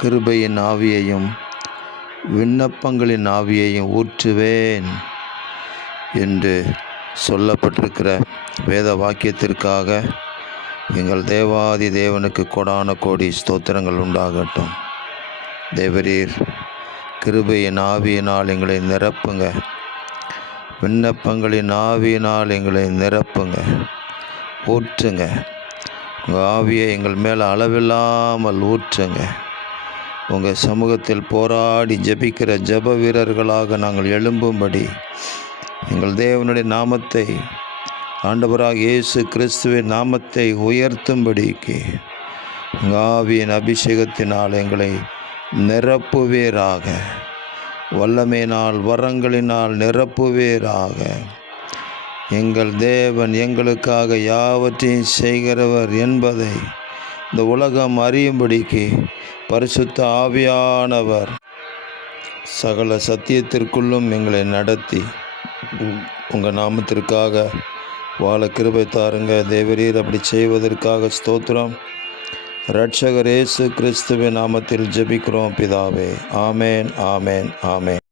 கிருபையின் ஆவியையும் விண்ணப்பங்களின் ஆவியையும் ஊற்றுவேன் என்று சொல்லப்பட்டிருக்கிற வேத வாக்கியத்திற்காக எங்கள் தேவாதி தேவனுக்கு கொடான கோடி ஸ்தோத்திரங்கள் உண்டாகட்டும். தேவரீர் கிருபையின் ஆவியினால் எங்களை நிரப்புங்க, விண்ணப்பங்களின் ஆவியினால் எங்களை நிரப்புங்க, ஊற்றுங்க. உங்கள் ஆவியை எங்கள் மேலே அளவில்லாமல் ஊற்றுங்க. உங்கள் சமூகத்தில் போராடி ஜெபிக்கிற ஜெப வீரர்களாக நாங்கள் எழும்பும்படி எங்கள் தேவனுடைய நாமத்தை, ஆண்டவராக இயேசு கிறிஸ்துவின் நாமத்தை உயர்த்தும்படிக்கு உங்கள் ஆவியின் அபிஷேகத்தினால் எங்களை நிரப்புவீராக, வல்லமையினால் வரங்களினால் நிரப்புவீராக. எங்கள் தேவன் எங்களுக்காக யாவற்றையும் செய்கிறவர் என்பதை இந்த உலகம் அறியும்படிக்கு பரிசுத்த ஆவியானவர் சகல சத்தியத்திற்குள்ளும் எங்களை நடத்தி உங்கள் நாமத்திற்காக வாழ கிருபை தாருங்க. தேவரீர் அப்படி செய்வதற்காக ஸ்தோத்திரம். இரட்சகர் இயேசு கிறிஸ்துவின் நாமத்தில் ஜெபிக்கிறோம் பிதாவே. ஆமேன், ஆமேன், ஆமேன்.